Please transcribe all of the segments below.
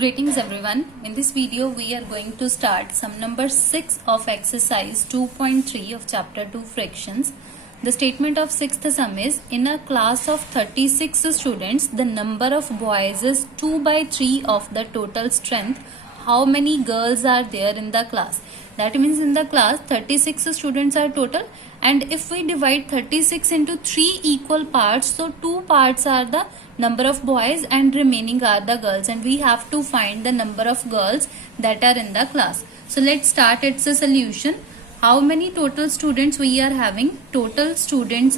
Greetings everyone. In this video we are going to start sum number 6 of exercise 2.3 of chapter 2 fractions. The statement of sixth sum is in a class of 36 students the number of boys is 2 by 3 of the total strength. How many girls are there in the class? That means in the class 36 students are total, and if we divide 36 into 3 equal parts, so 2 parts are the number of boys and remaining are the girls, and we have to find the number of girls that are in the class. So let's start its a solution. How many total students we are having? Total students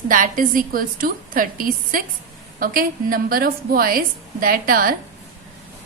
that is equals to 36. Okay, number of boys, that are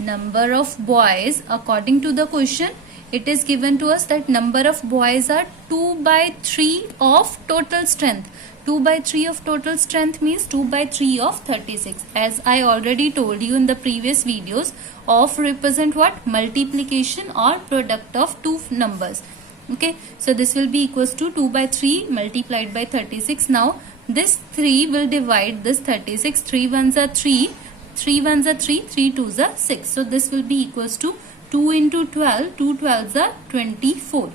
number of boys according to the question it is given to us that number of boys are 2 by 3 of total strength. 2 by 3 of total strength means 2 by 3 of 36. As I already told you in the previous videos, of represent what? Multiplication or product of two numbers. Okay, so this will be equals to 2 by 3 multiplied by 36. Now this 3 will divide this 36. 3 ones are 3, 3 ones are 3, 3 twos are 6. So this will be equals to 2 into 12, 2 12s are 24.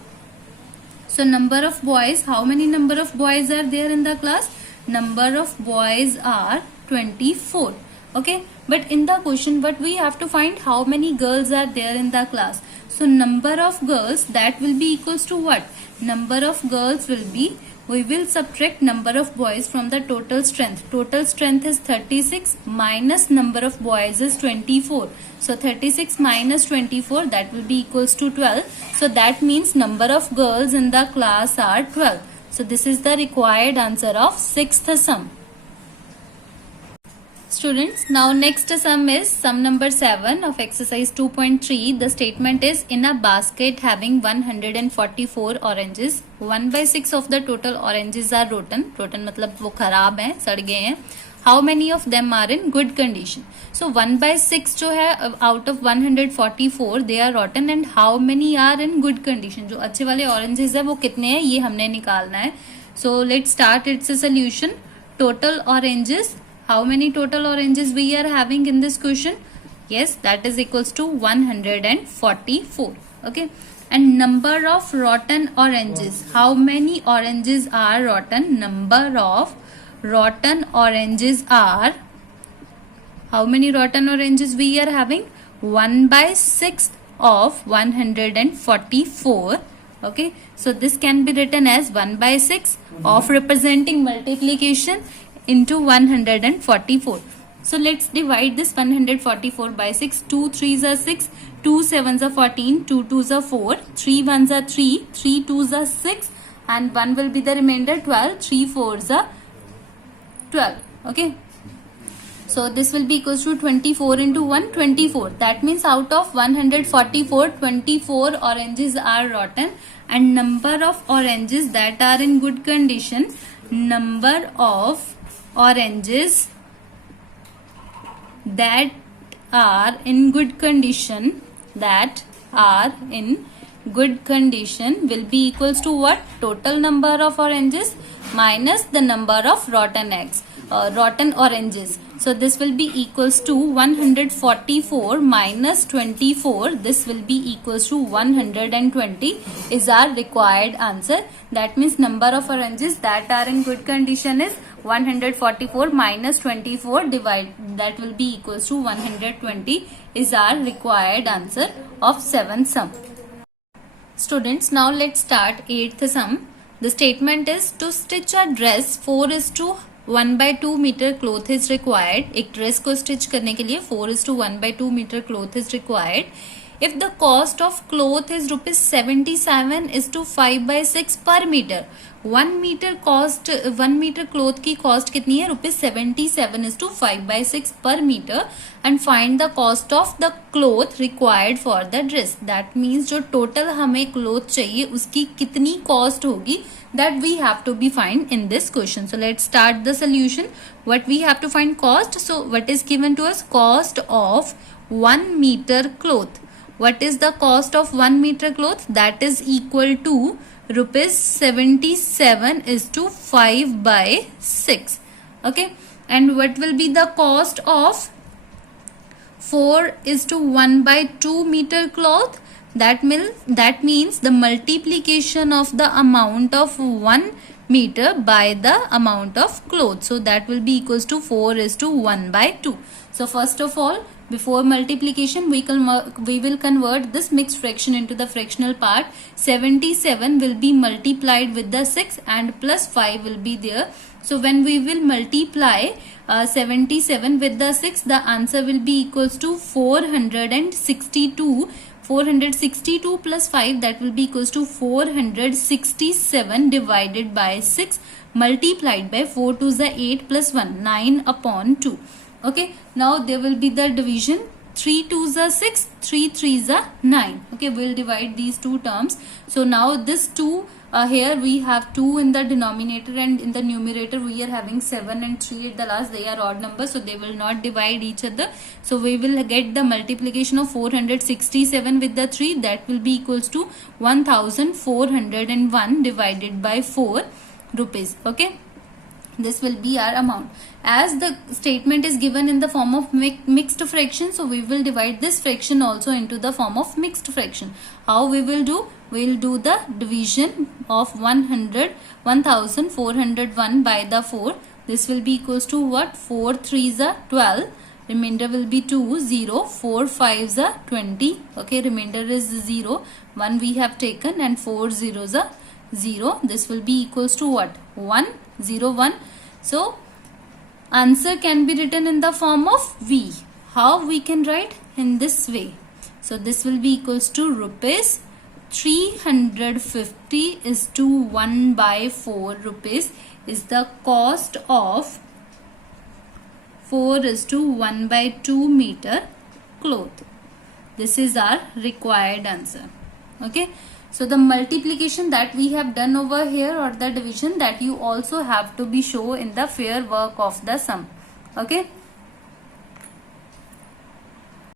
So number of boys, how many number of boys are there in the class? Number of boys are 24. Okay, but in the question what we have to find, how many girls are there in the class. So number of girls, that will be equals to what? Number of girls will be, we will subtract number of boys from the total strength. Total strength is 36 minus number of boys is 24. So 36 minus 24, that will be equals to 12. So that means number of girls in the class are 12. So this is the required answer of sixth sum. Students, now next sum is sum number 7 of exercise 2.3. The statement is in a basket having 144 oranges, 1 by 6 of the total oranges are rotten. Rotten मतलब वो खराब हैं, सड़ गए हैं. How many of them are in good condition? So 1 by 6 जो है out of 144 they are rotten, and how many are in good condition? जो अच्छे वाले oranges है वो कितने हैं ये हमने निकालना है. So let's start its a solution. Total oranges, how many total oranges we are having in this question? Yes, that is equals to 144. Okay, and number of rotten oranges, how many oranges are rotten? Number of rotten oranges are, how many rotten oranges we are having? 1 by 6 of 144. Okay, so this can be written as 1 by 6 of representing multiplication into 144. So let's divide this 144 by 6. 2 3s are 6, 2 7s are 14, 2 2s are 4, 3 1s are 3, 3 2s are 6, and 1 will be the remainder 12, 3 4s are 12. Okay, so this will be equals to 24 into 1, 24. That means out of 144, 24 oranges are rotten, and number of oranges that are in good condition, number of oranges that are in good condition, will be equals to what? Total number of oranges minus the number of rotten oranges. So this will be equals to 144 minus 24. This will be equals to 120 is our required answer. That means number of oranges that are in good condition is 144 minus 24 that will be equals to 120 is our required answer of 7th sum. Students, now let's start 8th sum. The statement is to stitch a dress 4:1 by 2 meter cloth is required. एक dress को stitch करने के लिए 4:1 by 2 meter cloth is required. If the cost of cloth is rupees 77 is to 5 by 6 per meter. 1 meter cloth की cost कितनी है? Rupees 77 is to 5 by 6 per meter, and find the cost of the cloth required for the dress. That means जो total हमें cloth चाहिए उसकी कितनी cost होगी, that we have to be find in this question. So let's start the solution. What we have to find cost? So what is given to us? Cost of 1 meter cloth. What is the cost of 1 meter cloth? That is equal to rupees 77 is to 5 by 6. Okay, and what will be the cost of 4 is to 1 by 2 meter cloth. That means the multiplication of the amount of 1 meter by the amount of cloth. So that will be equals to 4 is to 1 by 2. So first of all, before multiplication, we will convert this mixed fraction into the fractional part. 77 will be multiplied with the 6 and plus 5 will be there. So when we will multiply 77 with the 6, the answer will be equals to 462. 462 plus 5, that will be equals to 467 divided by 6 multiplied by 4 to the 8 plus 1, 9 upon 2. Okay, now there will be the division. 3 2s are 6, 3 3s are 9. Okay, we'll divide these two terms. So now this 2, here we have 2 in the denominator, and in the numerator we are having 7 and 3 at the last. They are odd numbers, so they will not divide each other. So we will get the multiplication of 467 with the 3, that will be equals to 1401 divided by 4 rupees. Okay, this will be our amount. As the statement is given in the form of mixed fraction, so we will divide this fraction also into the form of mixed fraction. How we will do? We will do the division of 1401 by the 4. This will be equals to what? 4 3s are 12. Remainder will be 2, 0, 4 5s are 20. Okay, remainder is 0. 1 we have taken and 4 zeros are 0. This will be equals to what? 1, 0, 1. So answer can be written in the form of V. How we can write? In this way. So this will be equals to rupees 350 is to 1 by 4 rupees is the cost of 4 is to 1 by 2 meter cloth. This is our required answer. Okay. So the multiplication that we have done over here, or the division, that you also have to be shown in the fair work of the sum. Okay.